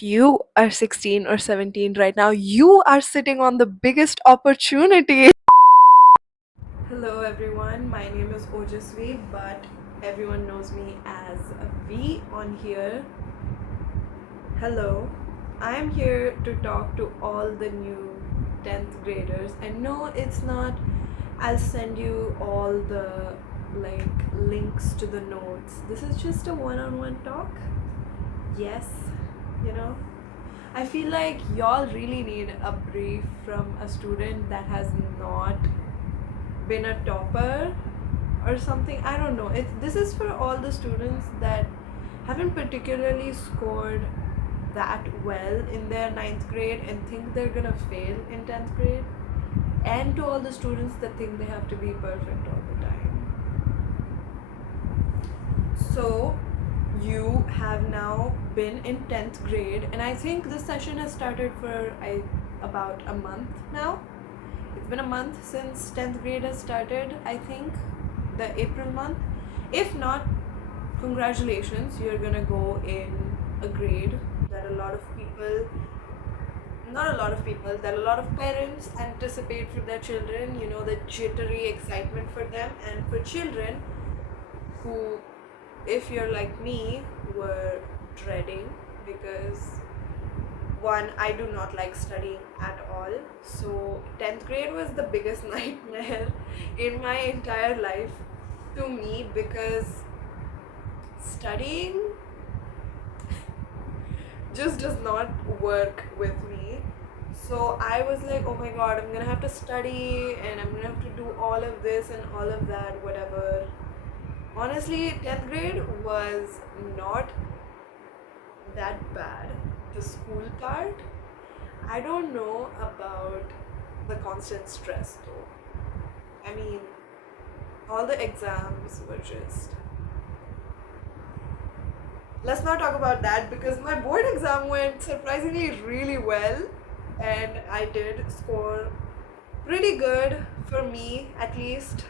if you are 16 or 17 right now, you are sitting on the biggest opportunity. Hello, everyone. My name is Ojasvi, but everyone knows me as V on here. Hello. I am here to talk to all the new 10th graders. And no, it's not, I'll send you all the links to the notes. This is just a one on one talk. Yes, you know. I feel like y'all really need a brief from a student that has not been a topper or something. I don't know. This is for all the students that haven't particularly scored that well in their ninth grade and think they're gonna fail in 10th grade, and to all the students that think they have to be perfect all the time. So you have now been in 10th grade, and I think this session has started for about a month now. It's been a month since 10th grade has started, I think, the April month. If not, congratulations, you're gonna go in a grade that a lot of people, not a lot of people, that a lot of parents anticipate for their children, the jittery excitement for them, and for children who, if you're like me, were dreading, because one, I do not like studying at all. So 10th grade was the biggest nightmare in my entire life to me, because studying just does not work with me. So I was like, oh my god, I'm gonna have to study and I'm gonna have to do all of this and all of that, whatever. Honestly, 10th grade was not that bad. The school part, I don't know about the constant stress though. I mean, all the exams were just. Let's not talk about that, because my board exam went surprisingly really well and I did score pretty good, for me at least.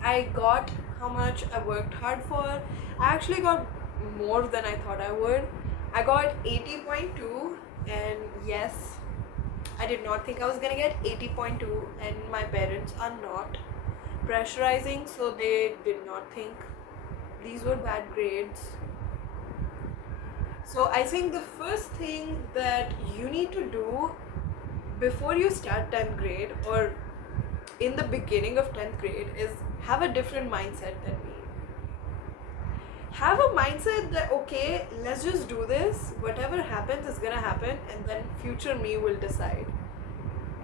I got how much I worked hard for. I actually got more than I thought I would. I got 80.2, and yes, I did not think I was gonna get 80.2, and my parents are not pressurizing, so they did not think these were bad grades. So I think the first thing that you need to do before you start 10th grade, or in the beginning of 10th grade, is have a different mindset than me. Have a mindset that, okay, let's just do this, whatever happens is gonna happen, and then future me will decide.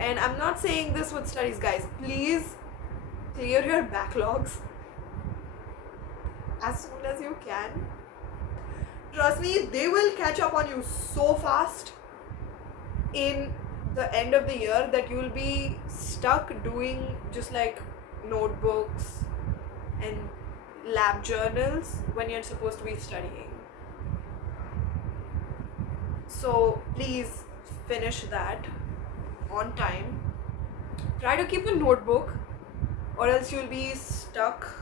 And I'm not saying this with studies, guys. Please clear your backlogs as soon as you can. Trust me, they will catch up on you so fast in the end of the year that you will be stuck doing just like notebooks and lab journals when you're supposed to be studying. So please finish that on time. Try to keep a notebook, or else you'll be stuck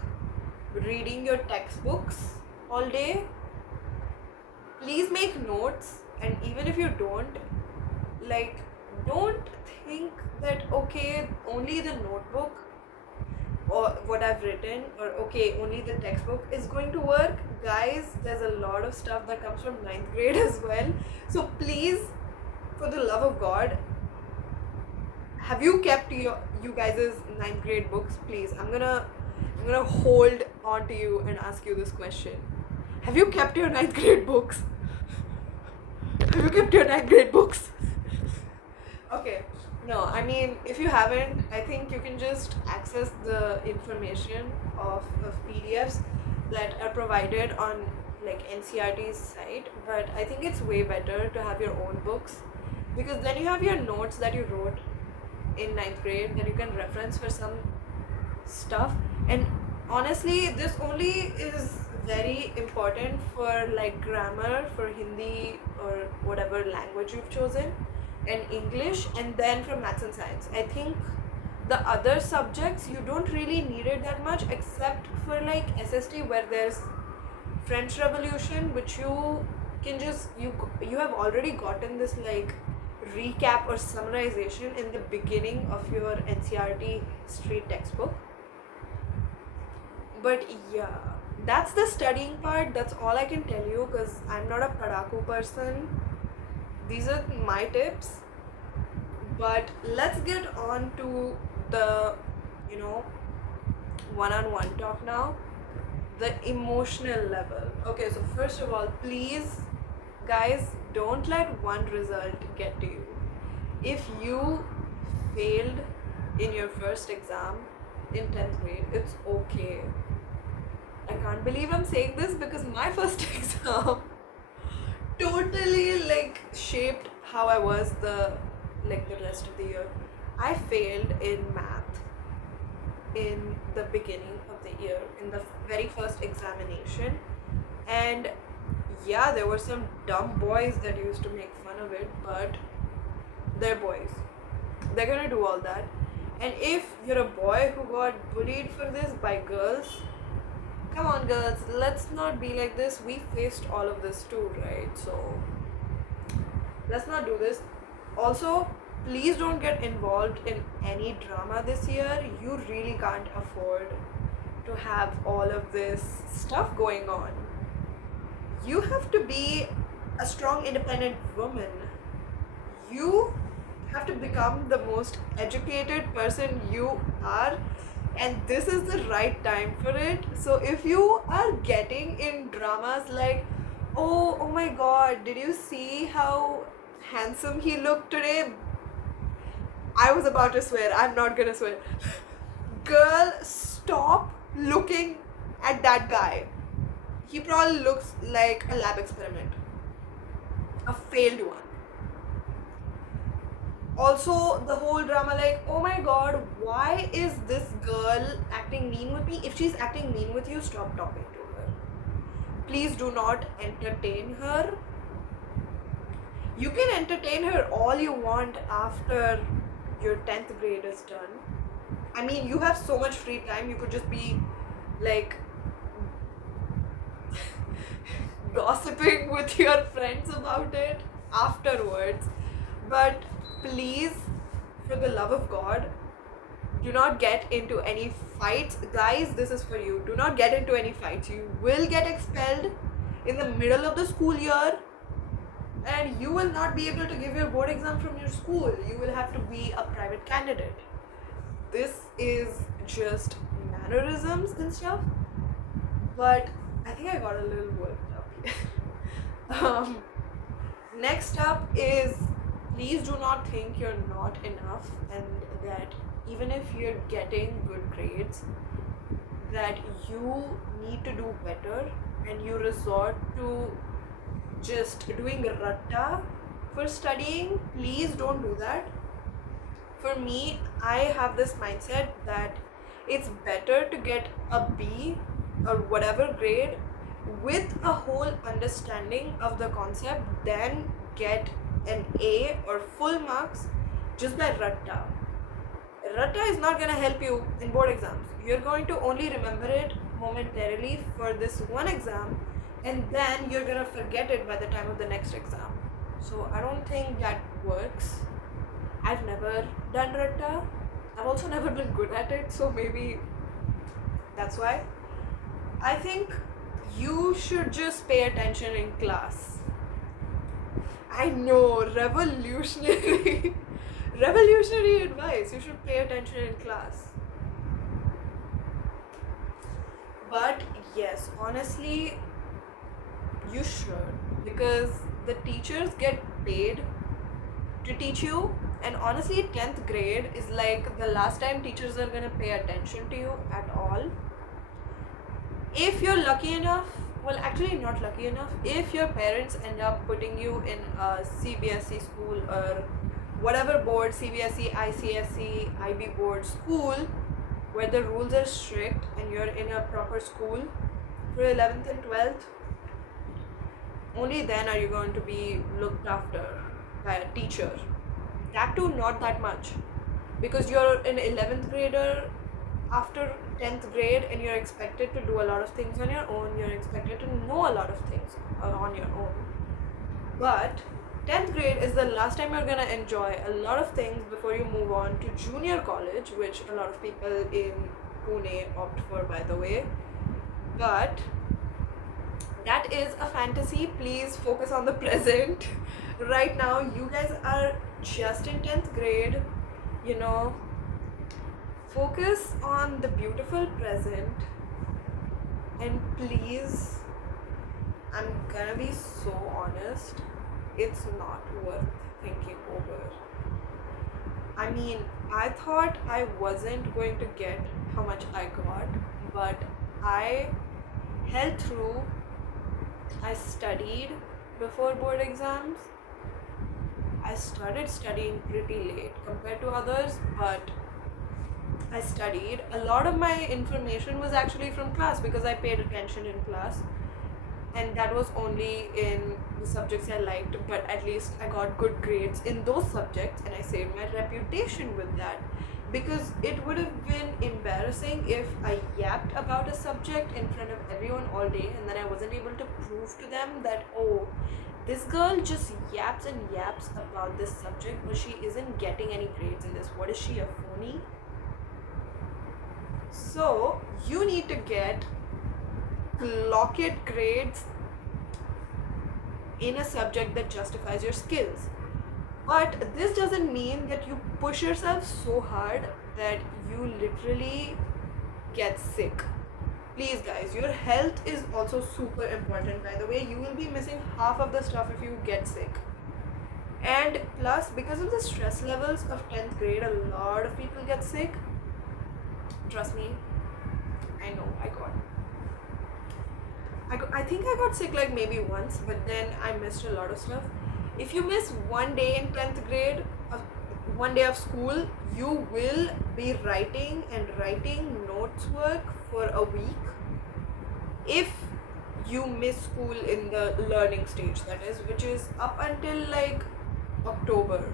reading your textbooks all day. Please make notes, and even if you don't think that, okay, only the notebook or what I've written, or okay, only the textbook is going to work. Guys, there's a lot of stuff that comes from 9th grade as well. So please, for the love of God, have you kept you guys' 9th grade books? Please, I'm gonna hold on to you and ask you this question. Have you kept your 9th grade books? Have you kept your 9th grade books? Okay. No, I mean, if you haven't, I think you can just access the information of PDFs that are provided on NCRT's site, but I think it's way better to have your own books, because then you have your notes that you wrote in 9th grade that you can reference for some stuff. And honestly, this only is very important for grammar for Hindi or whatever language you've chosen, and English, and then for maths and science. I think the other subjects you don't really need it that much, except for SST, where there's French Revolution, which you can just you have already gotten this like recap or summarization in the beginning of your NCRT history textbook. But yeah, that's the studying part. That's all I can tell you because I'm not a padaku person. These are my tips. But let's get on to the, you know, one-on-one talk now. The emotional level. Okay, so first of all, please, guys, don't let one result get to you. If you failed in your first exam in 10th grade, it's okay. I can't believe I'm saying this because my first exam totally like shaped how I was the rest of the year. I failed in math in the beginning of the year in the very first examination, and yeah, there were some dumb boys that used to make fun of it, but they're boys. They're gonna do all that. And if you're a boy who got bullied for this by girls, come on, girls, let's not be like this. We faced all of this too, right? So let's not do this. Also, please don't get involved in any drama this year. You really can't afford to have all of this stuff going on. You have to be a strong, independent woman. You have to become the most educated person you are, and this is the right time for it. So if you are getting in dramas like, oh my god, did you see how handsome he looked today? I was about to swear, I'm not gonna swear. Girl, stop looking at that guy. He probably looks like a lab experiment, a failed one. Also, the whole drama like, oh my god, why is this girl acting mean with me? If she's acting mean with you, stop talking to her. Please do not entertain her. You can entertain her all you want after your 10th grade is done. I mean, you have so much free time, you could just be like gossiping with your friends about it afterwards. But please, for the love of God, do not get into any fights. Guys, this is for you. Do not get into any fights. You will get expelled in the middle of the school year, and you will not be able to give your board exam from your school. You will have to be a private candidate. This is just mannerisms and stuff, but I think I got a little worked up here. Next up is, please do not think you're not enough, and that even if you're getting good grades, that you need to do better, and you resort to just doing ratta for studying. Please don't do that. For me, I have this mindset that it's better to get a B or whatever grade with a whole understanding of the concept than get an A or full marks just by ratta. Ratta is not going to help you in board exams. You're going to only remember it momentarily for this one exam, and then you're going to forget it by the time of the next exam. So I don't think that works. I've never done ratta. I've also never been good at it, so maybe that's why. I think you should just pay attention in class. I know, revolutionary advice. You should pay attention in class. But yes, honestly, you should, because the teachers get paid to teach you, and honestly 10th grade is like the last time teachers are going to pay attention to you at all. If you're lucky enough, well, actually not lucky enough, if your parents end up putting you in a CBSE school or whatever board, CBSE, ICSE, IB board school, where the rules are strict and you're in a proper school for 11th and 12th, only then are you going to be looked after by a teacher. That too, not that much, because you're an 11th grader after 10th grade and you're expected to do a lot of things on your own. You're expected to know a lot of things on your own. But 10th grade is the last time you're gonna enjoy a lot of things before you move on to junior college, which a lot of people in Pune opt for, by the way. But that is a fantasy. Please focus on the present. Right now, you guys are just in 10th grade, you know. Focus on the beautiful present, and please, I'm gonna be so honest, it's not worth thinking over. I mean, I thought I wasn't going to get how much I got, but I held through. I studied before board exams. I started studying pretty late compared to others, but I studied. A lot of my information was actually from class because I paid attention in class, and that was only in the subjects I liked, but at least I got good grades in those subjects and I saved my reputation with that. Because it would have been embarrassing if I yapped about a subject in front of everyone all day and then I wasn't able to prove to them that, oh, this girl just yaps and yaps about this subject, but she isn't getting any grades in this. What is she, a phony? So, you need to get clock it grades in a subject that justifies your skills. But this doesn't mean that you push yourself so hard that you literally get sick. Please, guys, your health is also super important, by the way. You will be missing half of the stuff if you get sick. And plus, because of the stress levels of 10th grade, a lot of people get sick. Trust me, I know I think I got sick like maybe once, but then I missed a lot of stuff. If you miss one day in 10th grade, one day of school, you will be writing notes work for a week. If you miss school in the learning stage, that is, which is up until like October.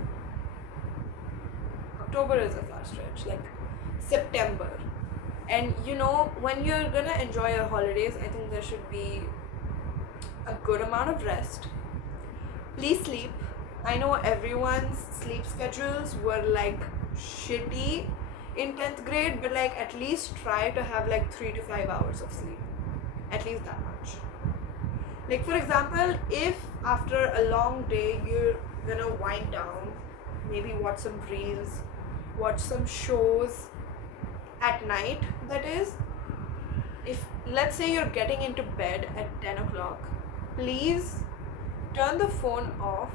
October is a fast stretch, like September. And when you're gonna enjoy your holidays, I think there should be a good amount of rest. Please sleep. I know everyone's sleep schedules were like shitty in 10th grade, but like at least try to have like 3 to 5 hours of sleep. At least that much. Like, for example, if after a long day you're gonna wind down, maybe watch some reels, watch some shows at night, that is, if let's say you're getting into bed at 10 o'clock, please turn the phone off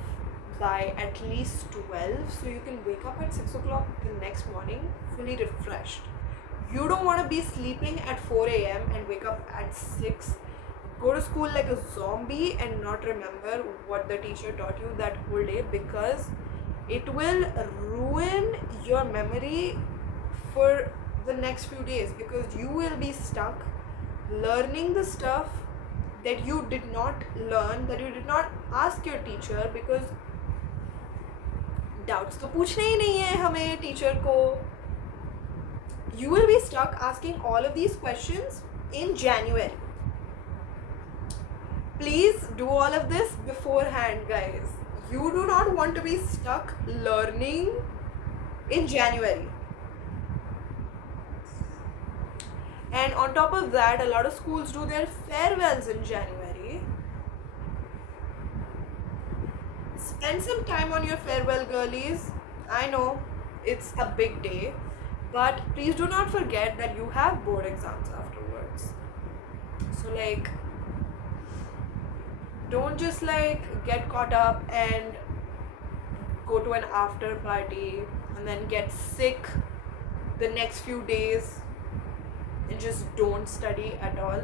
by at least 12 so you can wake up at 6 o'clock the next morning fully refreshed. You don't want to be sleeping at 4 a.m. and wake up at 6, go to school like a zombie and not remember what the teacher taught you that whole day, because it will ruin your memory for the next few days, because you will be stuck learning the stuff that you did not learn, that you did not ask your teacher, because doubts तो पूछने ही नहीं है हमें teacher को. You will be stuck asking all of these questions in January. Please do all of this beforehand, guys. You do not want to be stuck learning in January. And on top of that, a lot of schools do their farewells in January. Spend some time on your farewell, girlies. I know it's a big day, but please do not forget that you have board exams afterwards. So like, don't just like get caught up and go to an after party and then get sick the next few days and just don't study at all,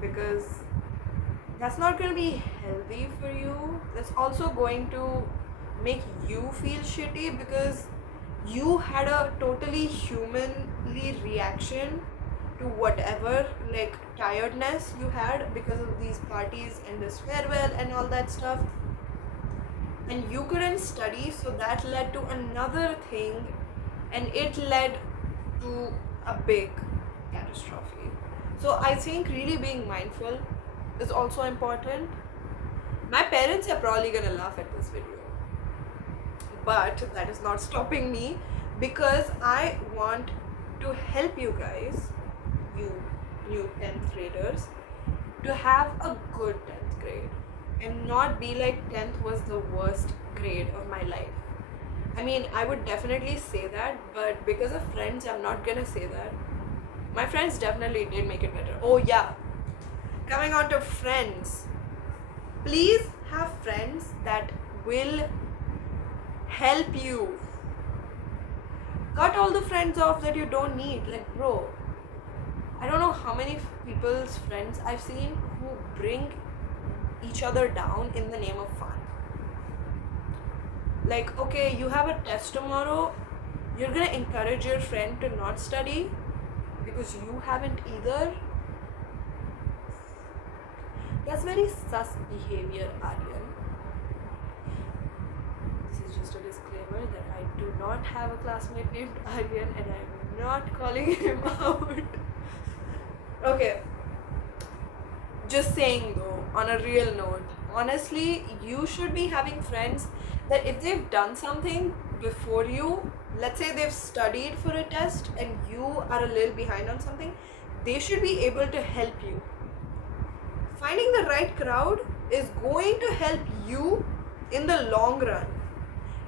because that's not going to be healthy for you. That's also going to make you feel shitty, because you had a totally humanly reaction to whatever like tiredness you had because of these parties and this farewell and all that stuff, and you couldn't study, so that led to another thing, and it led to a big catastrophe. So I think really being mindful is also important. My parents are probably gonna laugh at this video, but that is not stopping me, because I want to help you guys, you new 10th graders, to have a good 10th grade and not be like 10th was the worst grade of my life. I mean, I would definitely say that, but because of friends, I'm not gonna say that. My friends definitely did make it better. Oh, yeah. Coming on to friends. Please have friends that will help you. Cut all the friends off that you don't need. Like, bro, I don't know how many people's friends I've seen who bring each other down in the name of fun. Like, okay, you have a test tomorrow, you're gonna encourage your friend to not study because you haven't either. That's very sus behavior, Aryan. This is just a disclaimer that I do not have a classmate named Aryan and I'm not calling him out. Okay. Just saying though, on a real note, honestly, you should be having friends that if they've done something before you, let's say they've studied for a test and you are a little behind on something, they should be able to help you. Finding the right crowd is going to help you in the long run.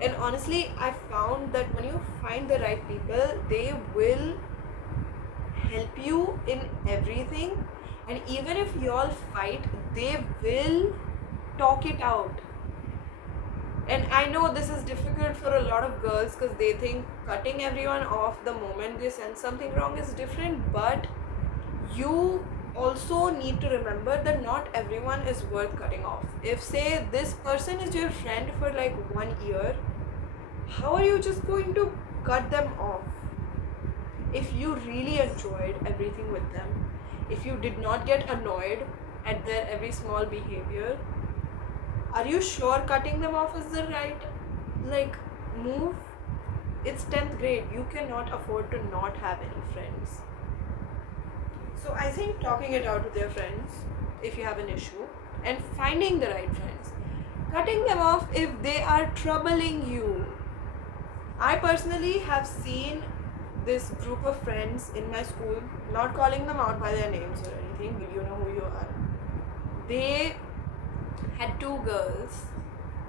And honestly, I found that when you find the right people, they will help you in everything. And even if you all fight, they will talk it out. And I know this is difficult for a lot of girls because they think cutting everyone off the moment they sense something wrong is different, but you also need to remember that not everyone is worth cutting off. If, say, this person is your friend for like 1 year, how are you just going to cut them off? If you really enjoyed everything with them, if you did not get annoyed at their every small behavior, are you sure cutting them off is the right move? It's 10th grade. You cannot afford to not have any friends. So I think talking it out with your friends if you have an issue and finding the right friends. Cutting them off if they are troubling you. I personally have seen this group of friends in my school, not calling them out by their names or anything, but you know who you are. They had 2 girls,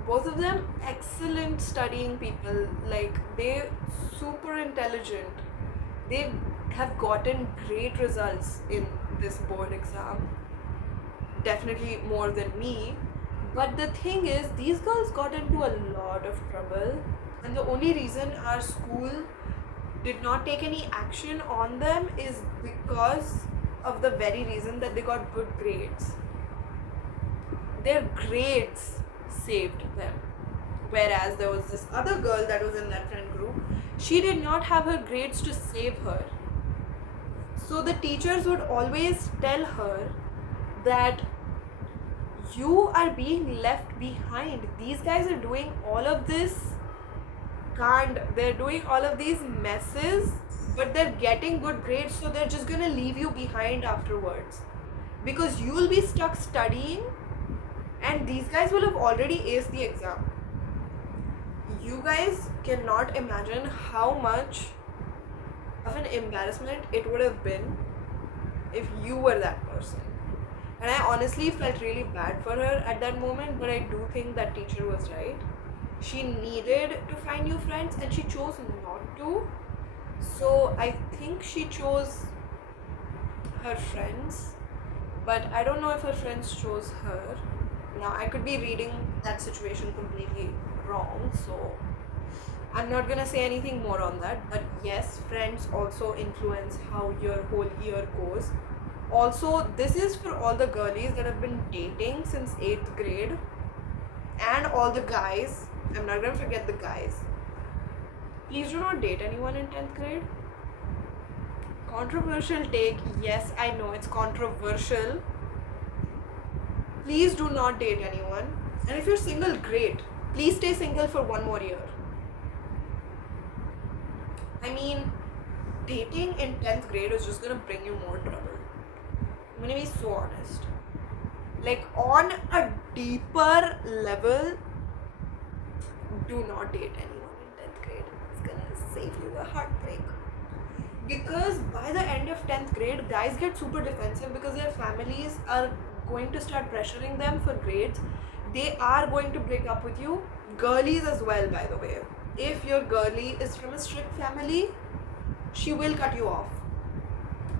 both of them excellent studying people, like they super intelligent. They have gotten great results in this board exam, definitely more than me. But the thing is, these girls got into a lot of trouble, and the only reason our school did not take any action on them is because of the very reason that they got good grades. Their grades saved them. Whereas there was this other girl that was in that friend group, she did not have her grades to save her. So the teachers would always tell her that you are being left behind. These guys are doing all of this they're doing all of these messes, but they're getting good grades, so they're just gonna leave you behind afterwards because you'll be stuck studying and these guys will have already aced the exam. You guys cannot imagine how much of an embarrassment it would have been if you were that person. And I honestly felt really bad for her at that moment, but I do think that teacher was right. She needed to find new friends and she chose not to. So I think she chose her friends, but I don't know if her friends chose her. Now I could be reading that situation completely wrong, so I'm not gonna say anything more on that. But yes, friends also influence how your whole year goes. Also, this is for all the girlies that have been dating since 8th grade and all the guys. I'm not gonna forget the guys. Please do not date anyone in 10th grade. Controversial take. Yes, I know it's controversial. Please do not date anyone. And if you're single, great. Please stay single for 1 more year. I mean, dating in 10th grade is just gonna bring you more trouble. I'm gonna be so honest. Like on a deeper level, do not date anyone in 10th grade. It's gonna save you a heartbreak. Because by the end of 10th grade, guys get super defensive because their families are going to start pressuring them for grades. They are going to break up with you. Girlies as well, by the way. If your girlie is from a strict family, she will cut you off.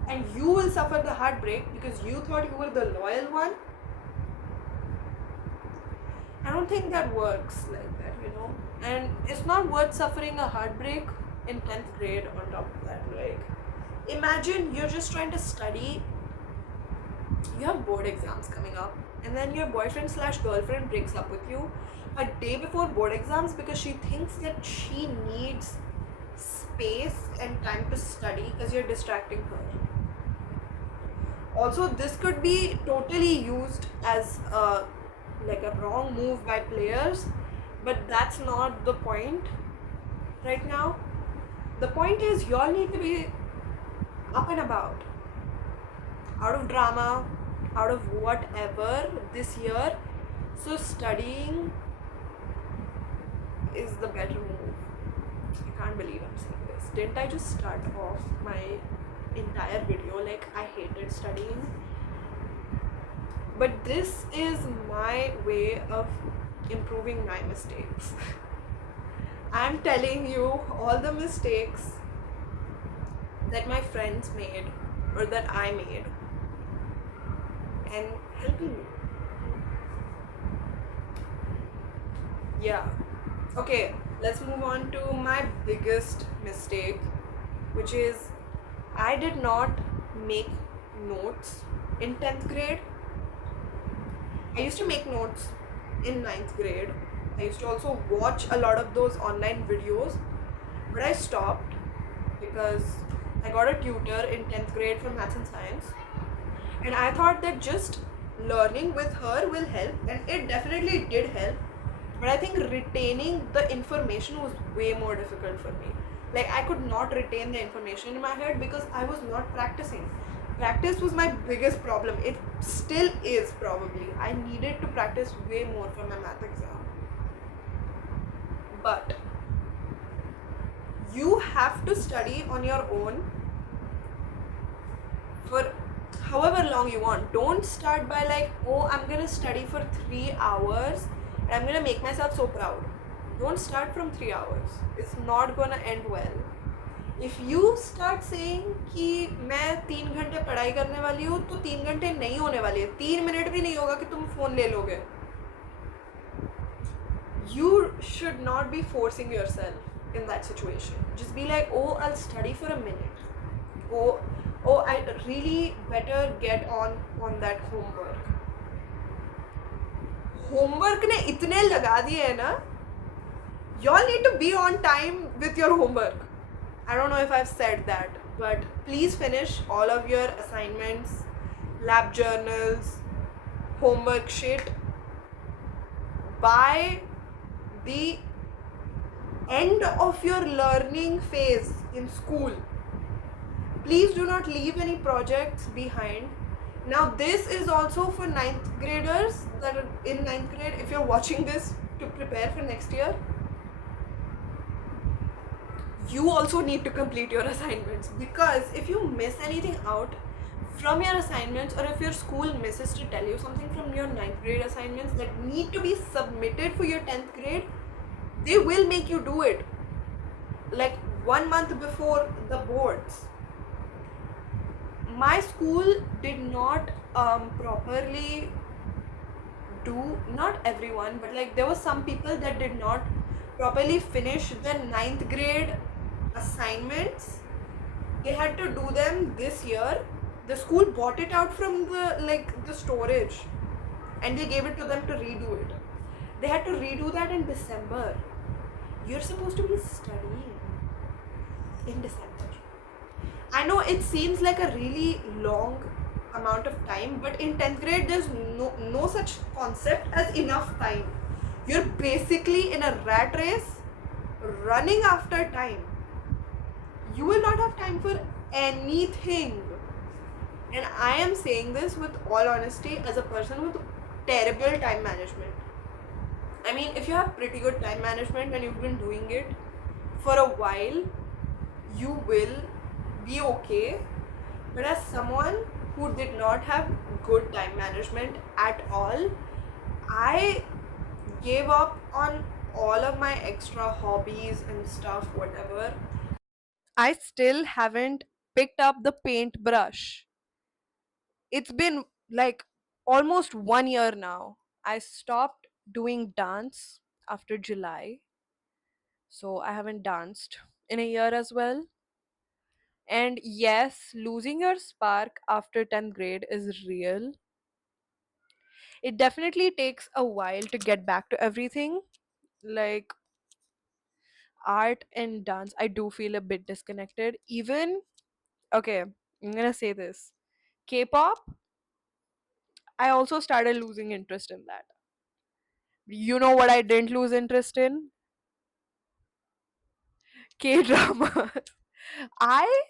And you will suffer the heartbreak because you thought you were the loyal one. I don't think that works like that, you know. And it's not worth suffering a heartbreak in 10th grade on top of that. Like, imagine you're just trying to study, you have board exams coming up, and then your boyfriend slash girlfriend breaks up with you a day before board exams because she thinks that she needs space and time to study because you're distracting her. Also, this could be totally used as a wrong move by players, but that's not the point right now. The point is, y'all need to be up and about, out of drama, out of whatever this year. So studying is the better move. I can't believe I'm saying this. Didn't I just start off my entire video like I hated studying? But this is my way of improving my mistakes. I'm telling you all the mistakes that my friends made or that I made and helping you. Yeah. Okay, let's move on to my biggest mistake, which is I did not make notes in 10th grade. I used to make notes in 9th grade. I used to also watch a lot of those online videos, but I stopped because I got a tutor in 10th grade for maths and science, and I thought that just learning with her will help, and it definitely did help, but I think retaining the information was way more difficult for me. Like, I could not retain the information in my head because I was not practicing. Practice was my biggest problem. It still is, probably. I needed to practice way more for my math exam. But you have to study on your own for however long you want. Don't start by like, oh, I'm gonna study for 3 hours and I'm gonna make myself so proud. Don't start from 3 hours. It's not gonna end well. If you start saying कि मैं 3 घंटे पढ़ाई करने वाली हूँ, तो 3 घंटे नहीं होने वाली है. 3 मिनट भी नहीं होगा कि तुम फोन ले लोगे. You should not be forcing yourself in that situation. Just be like, oh, I'll study for a minute. Oh, I really better get on that homework. Homework ने इतने लगा दिए हैं ना. Y'all need to be on time with your homework. I don't know if I've said that, but please finish all of your assignments, lab journals, homework shit by the end of your learning phase in school. Please do not leave any projects behind. Now this is also for 9th graders that are in 9th grade. If you're watching this to prepare for next year, you also need to complete your assignments, because if you miss anything out from your assignments, or if your school misses to tell you something from your 9th grade assignments that need to be submitted for your 10th grade, they will make you do it like 1 month before the boards. My school did not properly do, not everyone, but like there were some people that did not properly finish the 9th grade assignments. They had to do them this year. The school bought it out from the storage and they gave it to them to redo it. They had to redo that in December. You're supposed to be studying in December. I know it seems like a really long amount of time, but in 10th grade there's no such concept as enough time. You're basically in a rat race running after time. You will not have time for anything. And I am saying this with all honesty as a person with terrible time management. I mean, if you have pretty good time management and you've been doing it for a while, you will be okay. But as someone who did not have good time management at all, I gave up on all of my extra hobbies and stuff, whatever. I still haven't picked up the paintbrush. It's been like almost 1 year now. I stopped doing dance after July, so I haven't danced in a year as well. And yes, losing your spark after 10th grade is real. It definitely takes a while to get back to everything. Like art and dance, I do feel a bit disconnected. Even, okay, I'm gonna say this, K pop, I also started losing interest in that. You know what I didn't lose interest in? K dramas. I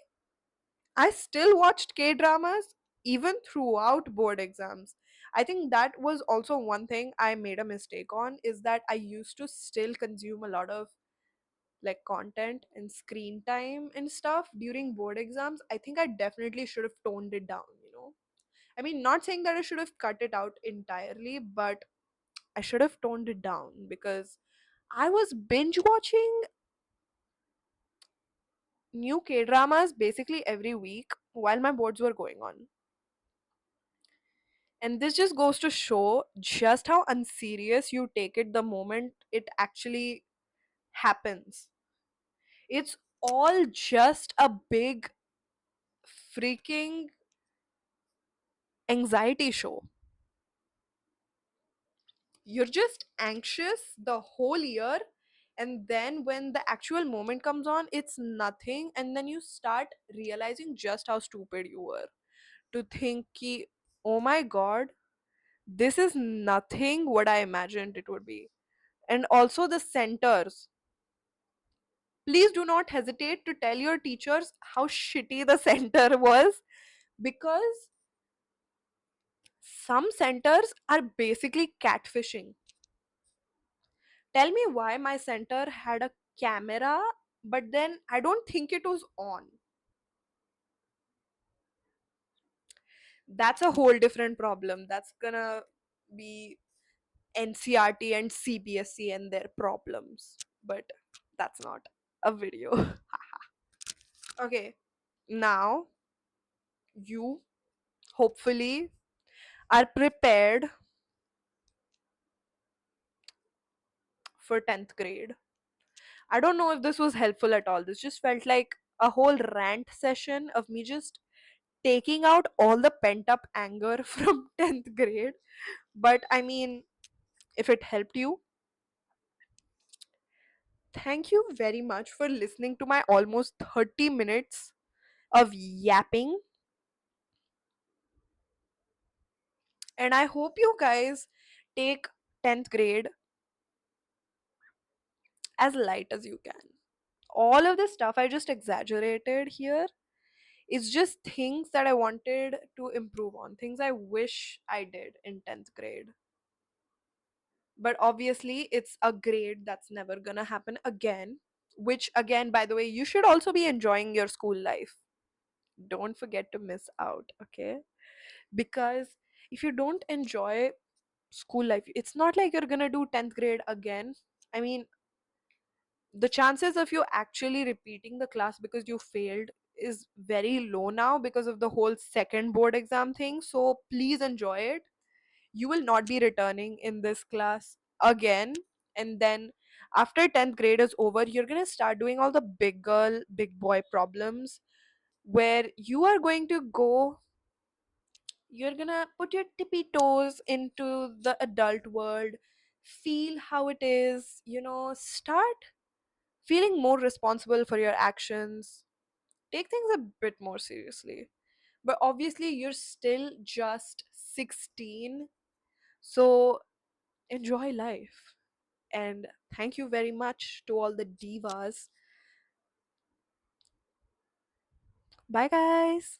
I still watched K dramas even throughout board exams. I think that was also one thing I made a mistake on, is that I used to still consume a lot of like content and screen time and stuff during board exams. I think I definitely should have toned it down. I mean, not saying that I should have cut it out entirely, but I should have toned it down because I was binge watching new K dramas basically every week while my boards were going on. And this just goes to show just how unserious you take it the moment it actually happens. It's all just a big freaking anxiety show. You're just anxious the whole year, and then when the actual moment comes on, it's nothing, and then you start realizing just how stupid you were to think ki, oh my god, this is nothing what I imagined it would be. And also the centers, please do not hesitate to tell your teachers how shitty the center was, because some centers are basically catfishing. Tell me why my center had a camera, but then I don't think it was on. That's a whole different problem. That's gonna be NCRT and CBSE and their problems. But that's not a video. Okay, now you hopefully are prepared for 10th grade. I don't know if this was helpful at all. This just felt like a whole rant session of me just taking out all the pent up anger from 10th grade. But I mean, if it helped you, thank you very much for listening to my almost 30 minutes of yapping. And I hope you guys take 10th grade as light as you can. All of the stuff I just exaggerated here is just things that I wanted to improve on, things I wish I did in 10th grade. But obviously, it's a grade that's never gonna happen again. Which, again, by the way, you should also be enjoying your school life. Don't forget to miss out, okay? Because if you don't enjoy school life, it's not like you're gonna do 10th grade again. I mean, the chances of you actually repeating the class because you failed is very low now because of the whole second board exam thing. So please enjoy it. You will not be returning in this class again. And then after 10th grade is over, you're going to start doing all the big girl, big boy problems where you are going to go, you're going to put your tippy toes into the adult world, feel how it is, start feeling more responsible for your actions, take things a bit more seriously. But obviously, you're still just 16, so enjoy life. And thank you very much to all the divas. Bye, guys.